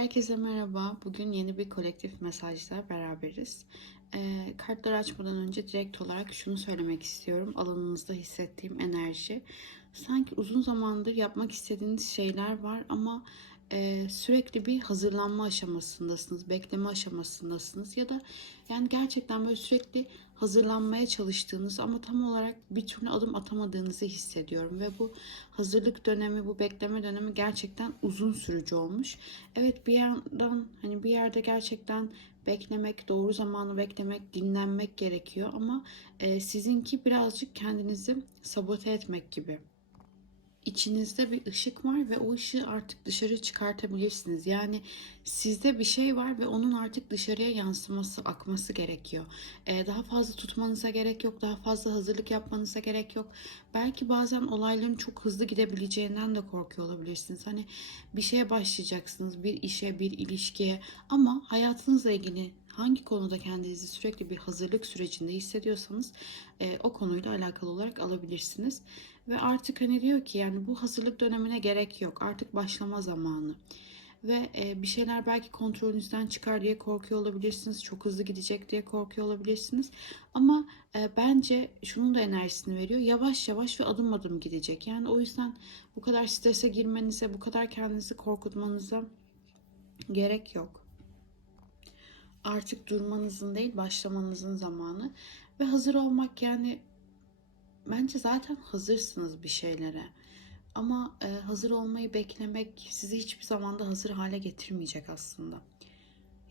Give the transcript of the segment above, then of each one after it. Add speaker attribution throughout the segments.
Speaker 1: Herkese merhaba. Bugün yeni bir kolektif mesajla beraberiz. Ee, kartları açmadan önce direkt olarak şunu söylemek istiyorum. Alanınızda hissettiğim enerji. Sanki uzun zamandır yapmak istediğiniz şeyler var ama e, sürekli bir hazırlanma aşamasındasınız, bekleme aşamasındasınız ya da yani gerçekten böyle sürekli hazırlanmaya çalıştığınız ama tam olarak bir türlü adım atamadığınızı hissediyorum ve bu hazırlık dönemi, bu bekleme dönemi gerçekten uzun sürücü olmuş. Evet bir yandan hani bir yerde gerçekten beklemek, doğru zamanı beklemek, dinlenmek gerekiyor ama e, sizinki birazcık kendinizi sabote etmek gibi içinizde bir ışık var ve o ışığı artık dışarı çıkartabilirsiniz. Yani sizde bir şey var ve onun artık dışarıya yansıması, akması gerekiyor. Ee, daha fazla tutmanıza gerek yok, daha fazla hazırlık yapmanıza gerek yok. Belki bazen olayların çok hızlı gidebileceğinden de korkuyor olabilirsiniz. Hani bir şeye başlayacaksınız, bir işe, bir ilişkiye ama hayatınızla ilgili hangi konuda kendinizi sürekli bir hazırlık sürecinde hissediyorsanız e, o konuyla alakalı olarak alabilirsiniz. Ve artık hani diyor ki yani bu hazırlık dönemine gerek yok. Artık başlama zamanı. Ve e, bir şeyler belki kontrolünüzden çıkar diye korkuyor olabilirsiniz. Çok hızlı gidecek diye korkuyor olabilirsiniz. Ama e, bence şunun da enerjisini veriyor. Yavaş yavaş ve adım adım gidecek. Yani o yüzden bu kadar strese girmenize, bu kadar kendinizi korkutmanıza gerek yok. Artık durmanızın değil başlamanızın zamanı. Ve hazır olmak yani bence zaten hazırsınız bir şeylere. Ama e, hazır olmayı beklemek sizi hiçbir zaman da hazır hale getirmeyecek aslında.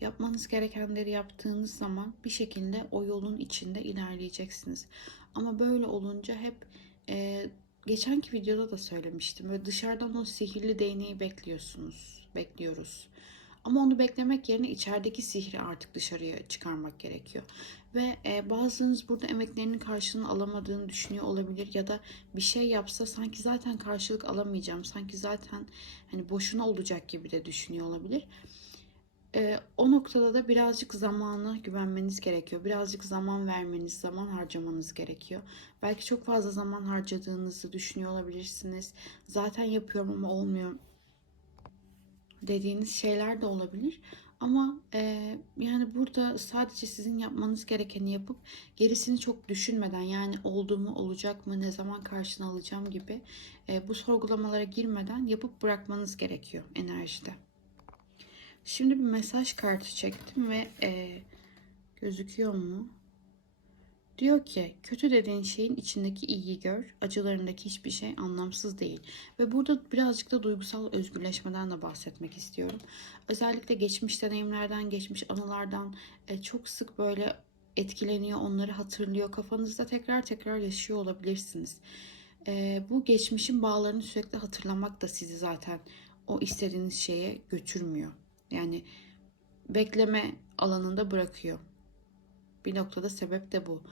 Speaker 1: Yapmanız gerekenleri yaptığınız zaman bir şekilde o yolun içinde ilerleyeceksiniz. Ama böyle olunca hep e, geçenki videoda da söylemiştim. Böyle dışarıdan o sihirli değneği bekliyorsunuz, bekliyoruz. Ama onu beklemek yerine içerideki sihri artık dışarıya çıkarmak gerekiyor. Ve e, bazılarınız burada emeklerinin karşılığını alamadığını düşünüyor olabilir ya da bir şey yapsa sanki zaten karşılık alamayacağım, sanki zaten hani boşuna olacak gibi de düşünüyor olabilir. E, o noktada da birazcık zamana güvenmeniz gerekiyor. Birazcık zaman vermeniz, zaman harcamanız gerekiyor. Belki çok fazla zaman harcadığınızı düşünüyor olabilirsiniz. Zaten yapıyorum ama olmuyor dediğiniz şeyler de olabilir. Ama e, yani burada sadece sizin yapmanız gerekeni yapıp gerisini çok düşünmeden yani oldu mu olacak mı ne zaman karşına alacağım gibi e, bu sorgulamalara girmeden yapıp bırakmanız gerekiyor enerjide. Şimdi bir mesaj kartı çektim ve e, gözüküyor mu? Diyor ki kötü dediğin şeyin içindeki iyiyi gör, acılarındaki hiçbir şey anlamsız değil. Ve burada birazcık da duygusal özgürleşmeden de bahsetmek istiyorum. Özellikle geçmiş deneyimlerden, geçmiş anılardan e, çok sık böyle etkileniyor, onları hatırlıyor. Kafanızda tekrar tekrar yaşıyor olabilirsiniz. E, bu geçmişin bağlarını sürekli hatırlamak da sizi zaten o istediğiniz şeye götürmüyor. Yani bekleme alanında bırakıyor. Bir noktada sebep de bu.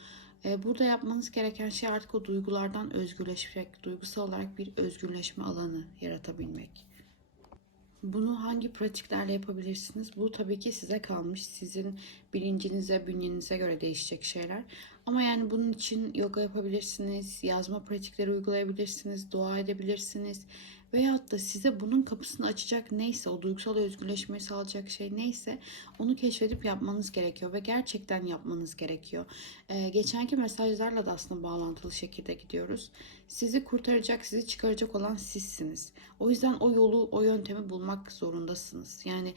Speaker 1: Burada yapmanız gereken şey artık o duygulardan özgürleşmek, duygusal olarak bir özgürleşme alanı yaratabilmek. Bunu hangi pratiklerle yapabilirsiniz? Bu tabii ki size kalmış. Sizin bilincinize, bünyenize göre değişecek şeyler. Ama yani bunun için yoga yapabilirsiniz, yazma pratikleri uygulayabilirsiniz, dua edebilirsiniz. Veyahut da size bunun kapısını açacak neyse, o duygusal özgürleşmeyi sağlayacak şey neyse onu keşfedip yapmanız gerekiyor ve gerçekten yapmanız gerekiyor. Ee, geçenki mesajlarla da aslında bağlantılı şekilde gidiyoruz. Sizi kurtaracak, sizi çıkaracak olan sizsiniz. O yüzden o yolu, o yöntemi bulmak zorundasınız. Yani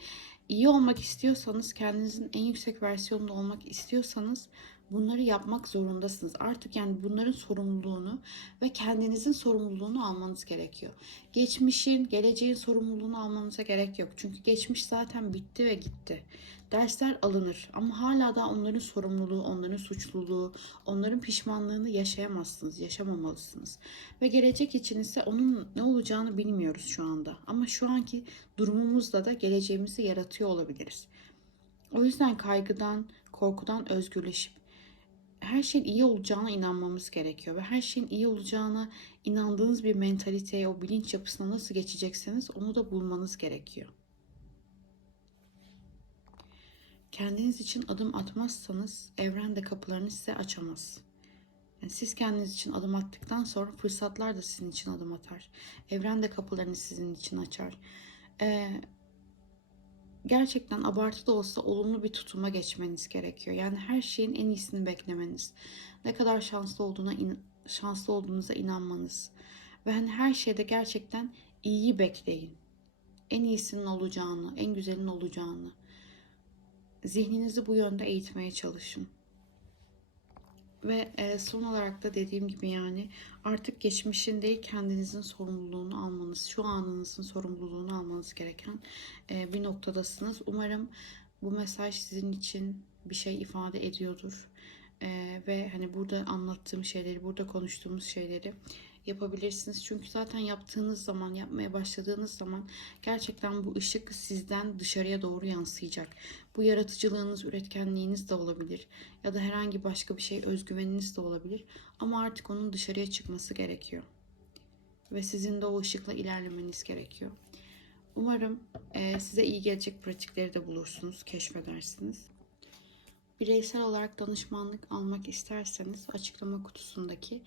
Speaker 1: iyi olmak istiyorsanız, kendinizin en yüksek versiyonunda olmak istiyorsanız bunları yapmak zorundasınız. Artık yani bunların sorumluluğunu ve kendinizin sorumluluğunu almanız gerekiyor. Geçmişin, geleceğin sorumluluğunu almanıza gerek yok. Çünkü geçmiş zaten bitti ve gitti. Dersler alınır ama hala da onların sorumluluğu, onların suçluluğu, onların pişmanlığını yaşayamazsınız, yaşamamalısınız. Ve gelecek için ise onun ne olacağını bilmiyoruz şu anda. Ama şu anki durumumuzla da geleceğimizi yaratıyor olabiliriz. O yüzden kaygıdan, korkudan özgürleşip her şeyin iyi olacağına inanmamız gerekiyor ve her şeyin iyi olacağına inandığınız bir mentaliteye, o bilinç yapısına nasıl geçecekseniz onu da bulmanız gerekiyor. Kendiniz için adım atmazsanız evren de kapılarını size açamaz. Yani siz kendiniz için adım attıktan sonra fırsatlar da sizin için adım atar. Evren de kapılarını sizin için açar. Ee, gerçekten abartı da olsa olumlu bir tutuma geçmeniz gerekiyor. Yani her şeyin en iyisini beklemeniz. Ne kadar şanslı olduğuna in- şanslı olduğunuza inanmanız ve hani her şeyde gerçekten iyiyi bekleyin. En iyisinin olacağını, en güzelin olacağını. Zihninizi bu yönde eğitmeye çalışın. Ve e, son olarak da dediğim gibi yani artık geçmişin değil kendinizin sorumluluğunu almanız, şu anınızın sorumluluğunu almanız gereken e, bir noktadasınız. Umarım bu mesaj sizin için bir şey ifade ediyordur. E, ve hani burada anlattığım şeyleri, burada konuştuğumuz şeyleri yapabilirsiniz. Çünkü zaten yaptığınız zaman, yapmaya başladığınız zaman gerçekten bu ışık sizden dışarıya doğru yansıyacak. Bu yaratıcılığınız, üretkenliğiniz de olabilir ya da herhangi başka bir şey, özgüveniniz de olabilir. Ama artık onun dışarıya çıkması gerekiyor. Ve sizin de o ışıkla ilerlemeniz gerekiyor. Umarım eee, size iyi gelecek pratikleri de bulursunuz, keşfedersiniz. Bireysel olarak danışmanlık almak isterseniz açıklama kutusundaki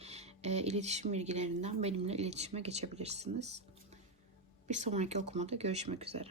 Speaker 1: e, iletişim bilgilerinden benimle iletişime geçebilirsiniz. Bir sonraki okumada görüşmek üzere.